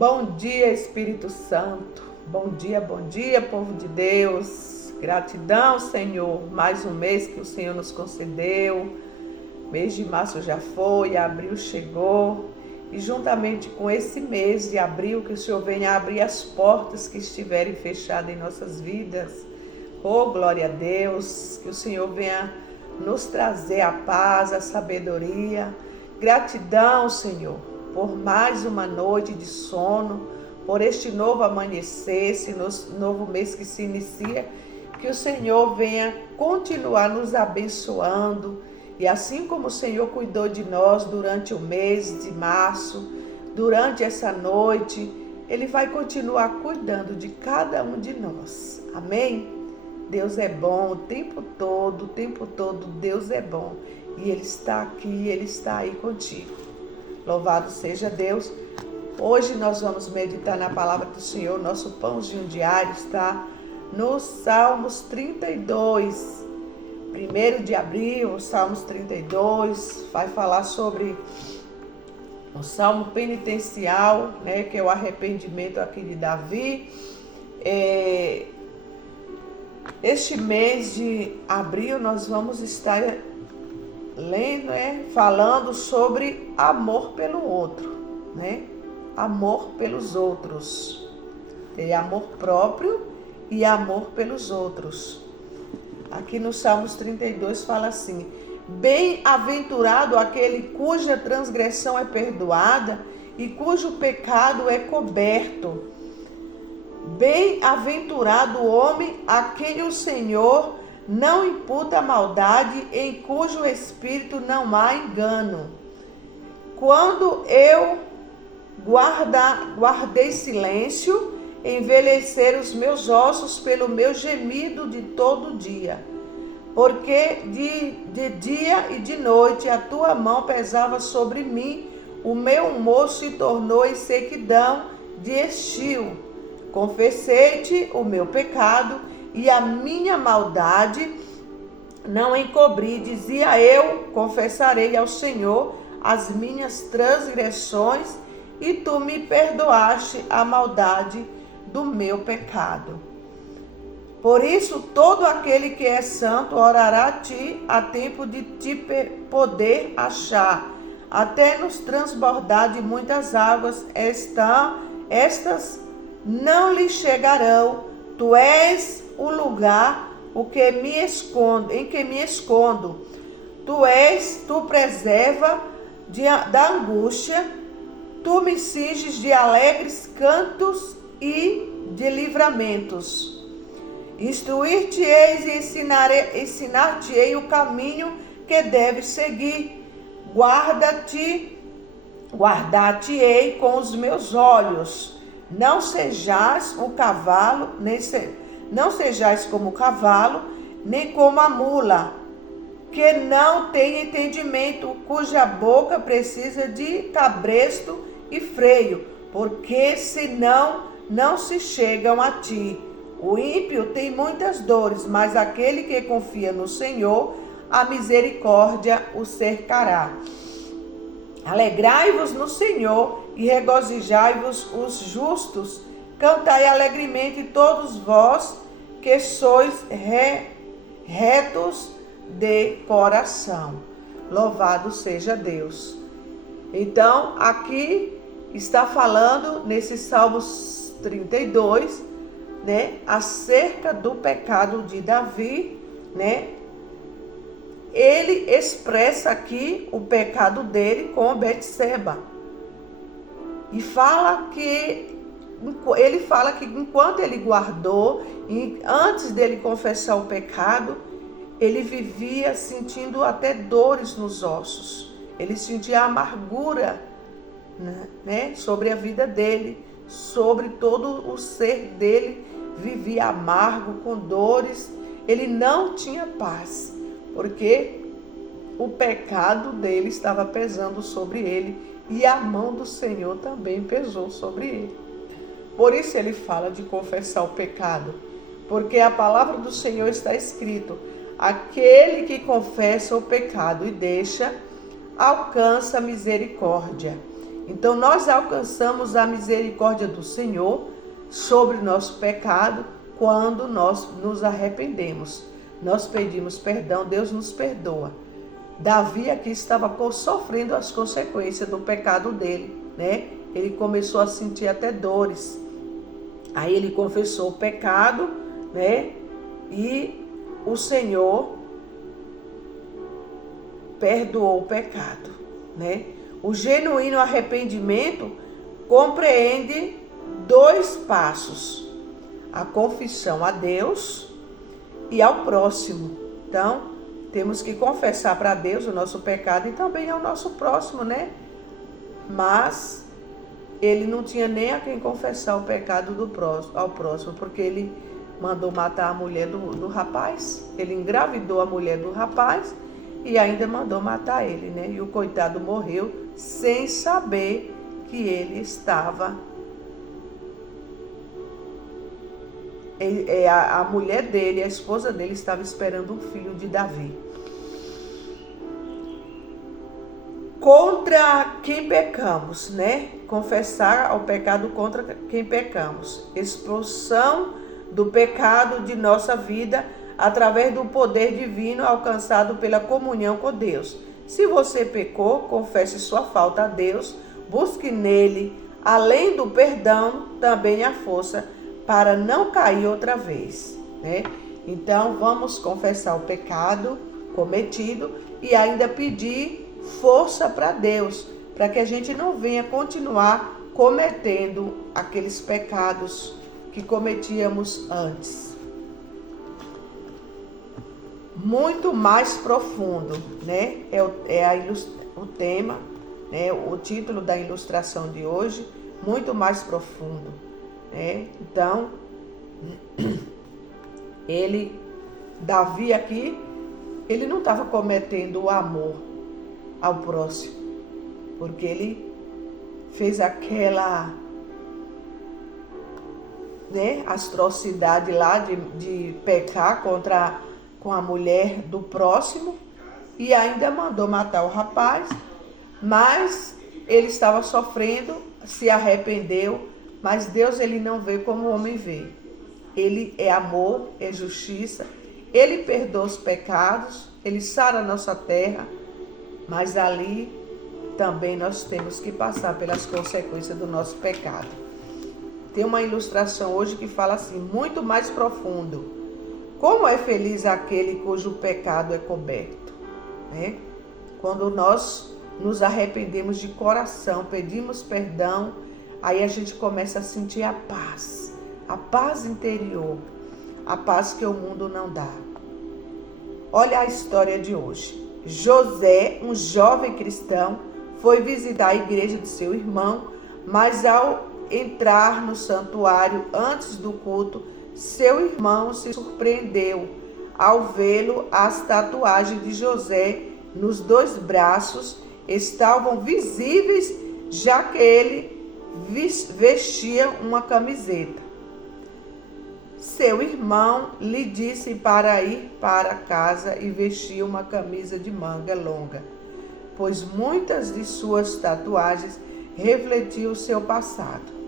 Bom dia, Espírito Santo. Bom dia, povo de Deus. Gratidão, Senhor. Mais um mês que o Senhor nos concedeu. Mês de março já foi, abril chegou. E juntamente com esse mês de abril, que o Senhor venha abrir as portas que estiverem fechadas em nossas vidas. Oh, glória a Deus. Que o Senhor venha nos trazer a paz, a sabedoria. Gratidão, Senhor, por mais uma noite de sono, por este novo amanhecer, esse novo mês que se inicia, que o Senhor venha continuar nos abençoando, e assim como o Senhor cuidou de nós durante o mês de março, durante essa noite, Ele vai continuar cuidando de cada um de nós, amém? Deus é bom o tempo todo Deus é bom, e Ele está aqui, Ele está aí contigo. Louvado seja Deus. Hoje nós vamos meditar na palavra do Senhor. Nosso pãozinho diário está no Salmos 32. 1º de abril, Salmos 32, vai falar sobre o Salmo penitencial, né, que é o arrependimento aqui de Davi. Este mês de abril nós vamos estar lendo, falando sobre amor pelo outro, né? Amor pelos outros. Tem amor próprio e amor pelos outros. Aqui no Salmos 32 fala assim: bem-aventurado aquele cuja transgressão é perdoada e cujo pecado é coberto. Bem-aventurado o homem a quem o Senhor não imputa maldade, em cujo espírito não há engano. Quando eu guardei silêncio, envelheceram os meus ossos pelo meu gemido de todo dia. Porque de dia e de noite a tua mão pesava sobre mim, o meu humor se tornou em sequidão de estio. Confessei-te o meu pecado e a minha maldade não encobri. Dizia eu: confessarei ao Senhor as minhas transgressões, e tu me perdoaste a maldade do meu pecado. Por isso, todo aquele que é santo orará a ti, a tempo de te poder achar. Até nos transbordar de muitas águas estas não lhe chegarão. Tu és o lugar em que me escondo. Tu preserva da angústia. Tu me cinges de alegres cantos e de livramentos. Instruir-te-eis e ensinar-te-ei o caminho que deves seguir. Guardar-te-ei com os meus olhos. Não sejais como o cavalo, nem como a mula, que não tem entendimento, cuja boca precisa de cabresto e freio, porque senão não se chegam a ti. O ímpio tem muitas dores, mas aquele que confia no Senhor, a misericórdia o cercará. Alegrai-vos no Senhor e regozijai-vos os justos. Cantai alegremente todos vós que sois retos de coração. Louvado seja Deus. Então, aqui está falando, nesse Salmos 32, né, acerca do pecado de Davi, né? Ele expressa aqui o pecado dele com Betseba. E ele fala que enquanto ele guardou, antes dele confessar o pecado, ele vivia sentindo até dores nos ossos. Ele sentia amargura, né, sobre a vida dele, sobre todo o ser dele, vivia amargo, com dores. Ele não tinha paz, porque o pecado dele estava pesando sobre ele, e a mão do Senhor também pesou sobre ele. Por isso ele fala de confessar o pecado, porque a palavra do Senhor está escrito: aquele que confessa o pecado e deixa, alcança misericórdia. Então nós alcançamos a misericórdia do Senhor sobre nosso pecado quando nós nos arrependemos. Nós pedimos perdão, Deus nos perdoa. Davi aqui estava sofrendo as consequências do pecado dele, né? Ele começou a sentir até dores. Aí ele confessou o pecado, né? E o Senhor perdoou o pecado, né? O genuíno arrependimento compreende 2 passos: a confissão a Deus e ao próximo. Então, temos que confessar para Deus o nosso pecado e também ao nosso próximo, né? Mas ele não tinha nem a quem confessar o pecado ao próximo, porque ele mandou matar a mulher do rapaz. Ele engravidou a mulher do rapaz e ainda mandou matar ele, né? E o coitado morreu sem saber que ele estava... A mulher dele, a esposa dele, estava esperando um filho de Davi. Contra quem pecamos, né? Confessar ao pecado contra quem pecamos. Expulsão do pecado de nossa vida através do poder divino alcançado pela comunhão com Deus. Se você pecou, confesse sua falta a Deus, busque nele, além do perdão, também a força para não cair outra vez, né? Então, vamos confessar o pecado cometido e ainda pedir força para Deus, para que a gente não venha continuar cometendo aqueles pecados que cometíamos antes. Muito mais profundo, né? O tema, né? O título da ilustração de hoje, muito mais profundo, né? Então, Davi aqui, ele não estava cometendo o amor ao próximo, porque ele fez aquela, né, atrocidade lá de pecar com a mulher do próximo e ainda mandou matar o rapaz, mas ele estava sofrendo, se arrependeu, mas Deus, ele não vê como o homem vê. Ele é amor, é justiça, ele perdoa os pecados, ele sara a nossa terra, mas ali também nós temos que passar pelas consequências do nosso pecado. Tem uma ilustração hoje que fala assim, muito mais profundo. Como é feliz aquele cujo pecado é coberto, né? Quando nós nos arrependemos de coração, pedimos perdão, aí a gente começa a sentir a paz interior, a paz que o mundo não dá. Olha a história de hoje. José, um jovem cristão, foi visitar a igreja de seu irmão, mas ao entrar no santuário antes do culto, seu irmão se surpreendeu ao vê-lo. As tatuagens de José nos 2 braços estavam visíveis, já que ele vestia uma camiseta. Seu irmão lhe disse para ir para casa e vestir uma camisa de manga longa, pois muitas de suas tatuagens refletiam o seu passado.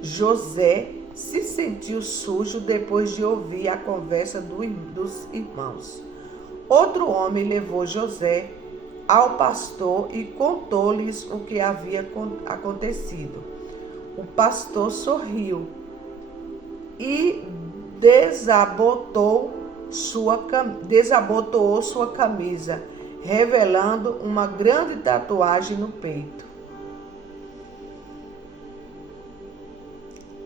José se sentiu sujo depois de ouvir a conversa dos irmãos. Outro homem levou José ao pastor e contou-lhes o que havia acontecido. O pastor sorriu e desabotoou sua camisa, revelando uma grande tatuagem no peito.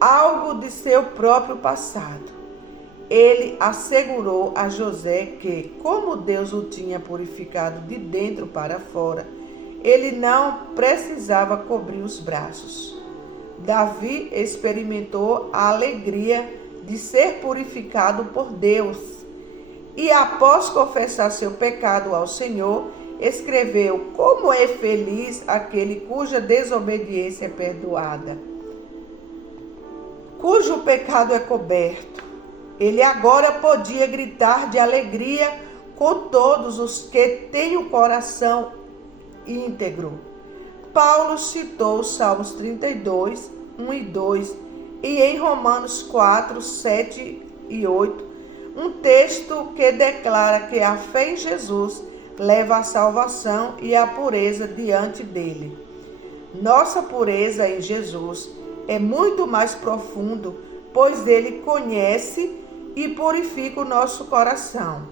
Algo de seu próprio passado. Ele assegurou a José que, como Deus o tinha purificado de dentro para fora, ele não precisava cobrir os braços. Davi experimentou a alegria de ser purificado por Deus e, após confessar seu pecado ao Senhor, escreveu: como é feliz aquele cuja desobediência é perdoada, cujo pecado é coberto. Ele agora podia gritar de alegria com todos os que têm o coração íntegro. Paulo citou os Salmos 32, 1 e 2, e em Romanos 4, 7 e 8, um texto que declara que a fé em Jesus leva à salvação e à pureza diante dele. Nossa pureza em Jesus é muito mais profundo, pois ele conhece e purifica o nosso coração.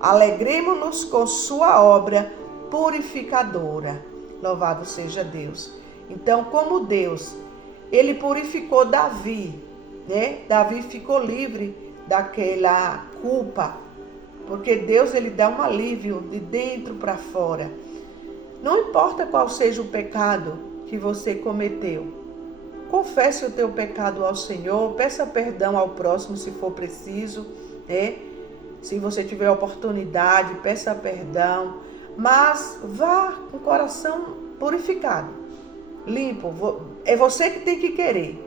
Alegremos-nos com sua obra purificadora. Louvado seja Deus. Então, como Deus, ele purificou Davi, né? Davi ficou livre daquela culpa, porque Deus, ele dá um alívio de dentro para fora. Não importa qual seja o pecado que você cometeu, confesse o teu pecado ao Senhor, peça perdão ao próximo se for preciso, né? Se você tiver oportunidade, peça perdão, mas vá com o coração purificado, limpo. É você que tem que querer.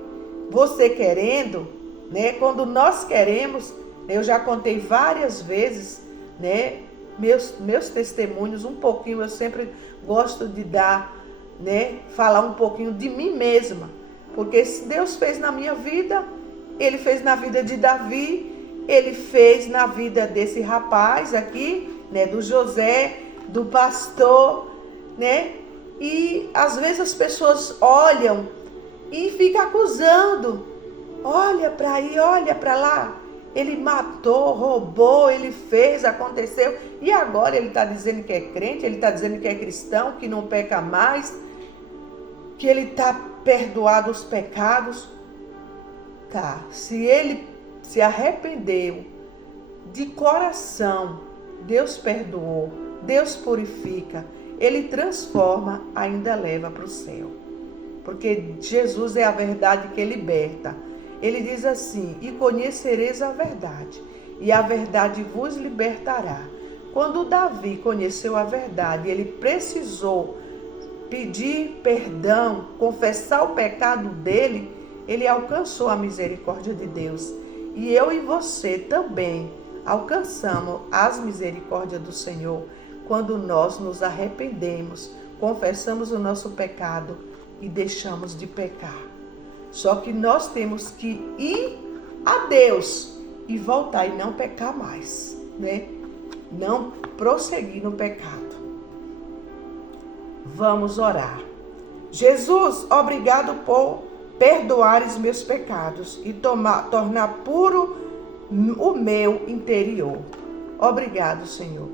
Você querendo, né? Quando nós queremos, eu já contei várias vezes, né? Meus testemunhos, um pouquinho, eu sempre gosto de dar, né? Falar um pouquinho de mim mesma. Porque se Deus fez na minha vida, ele fez na vida de Davi, ele fez na vida desse rapaz aqui, né? Do José, do pastor, né? E às vezes as pessoas olham e ficam acusando. Olha para aí, olha para lá. Ele matou, roubou, ele fez, aconteceu. E agora ele está dizendo que é crente, ele está dizendo que é cristão, que não peca mais, que ele está perdoado os pecados. Tá, se ele se arrependeu de coração, Deus perdoou, Deus purifica, ele transforma, ainda leva para o céu. Porque Jesus é a verdade que liberta. Ele diz assim: e conhecereis a verdade, e a verdade vos libertará. Quando Davi conheceu a verdade, ele precisou pedir perdão, confessar o pecado dele, ele alcançou a misericórdia de Deus. E eu e você também alcançamos as misericórdias do Senhor quando nós nos arrependemos, confessamos o nosso pecado e deixamos de pecar. Só que nós temos que ir a Deus e voltar e não pecar mais, né? Não prosseguir no pecado. Vamos orar. Jesus, obrigado por perdoares meus pecados e tornar puro o meu interior. Obrigado, Senhor,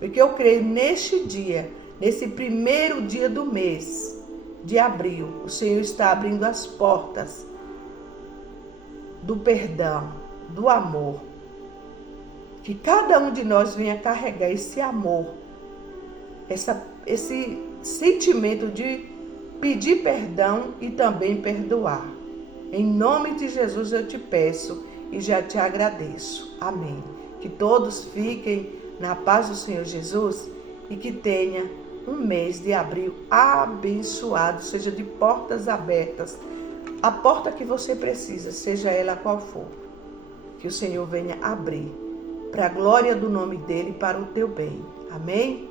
porque eu creio neste dia, nesse primeiro dia do mês de abril, o Senhor está abrindo as portas do perdão, do amor. Que cada um de nós venha carregar esse amor, esse sentimento de pedir perdão e também perdoar. Em nome de Jesus eu te peço e já te agradeço. Amém. Que todos fiquem na paz do Senhor Jesus e que tenha um mês de abril abençoado, seja de portas abertas. A porta que você precisa, seja ela qual for, que o Senhor venha abrir para a glória do nome dele e para o teu bem. Amém?